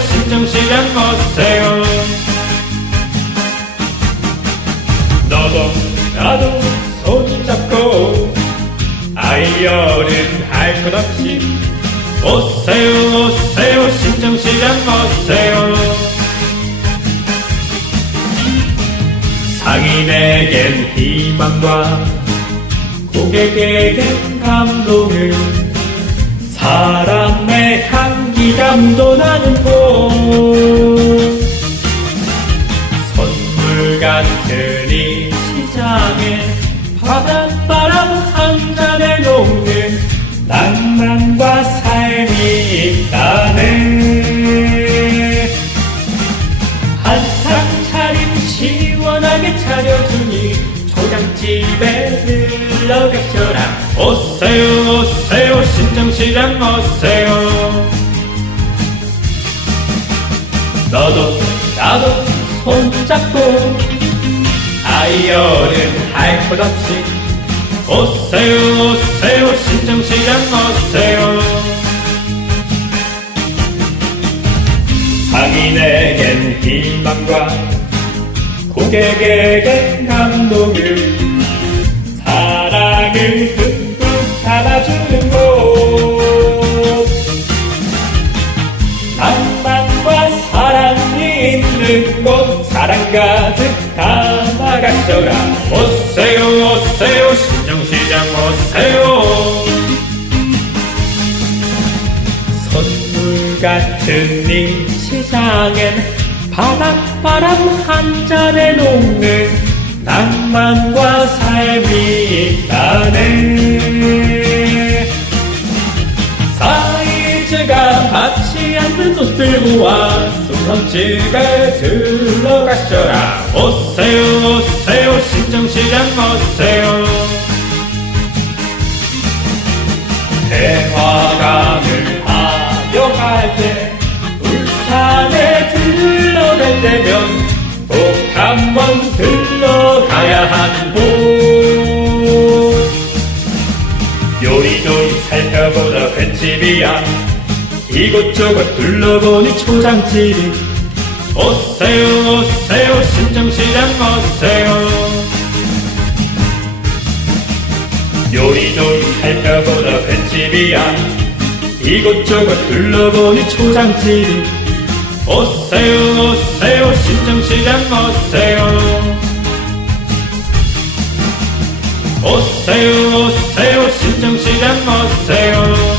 신정시장 오세요. 너도 나도 손잡고 아이 어른 할것 없이 오세요 오세요 신정시장 오세요. 상인에겐 희망과 고객에겐 감동을 사람의 향 기감도 나는 곳. 선물 같은 이 시장에 바닷바람 한 잔에 녹는 낭만과 삶이 있다네. 한상 차림 시원하게 차려주니 초장집에 들러가셔라. 오세요 오세요 신정시장 오세요 너도 나도 손잡고 아이 어른 할 것 없이 오세요 오세요 신정시장 오세요. 상인에겐 희망과 고객에겐 감동 사랑 가득 담아가셔라. 오세요 오세요 신정시장 오세요. 선물 같은 이 시장엔 바닷바람 한 잔에 녹는 낭만과 삶이 있다네. 사이즈가 맞지 않는 옷들 모아 수선 집에 들러가셔라. 오세요 오세요. 신정시장 오세요. 대화강을 하여갈 때 울산에 들러갈 때면 꼭 한번 들러가야 하는 곳 요리조리 살펴보다 횟집이야 이곳저곳 둘러보니 초장집이. 오세요 오세요 신정시장 오세요. 요리조리 살펴보다 횟집이야 이곳저곳 둘러보니 초장집이. 오세요 오세요 신정시장 오세요. 오세요 오세요 신정시장 오세요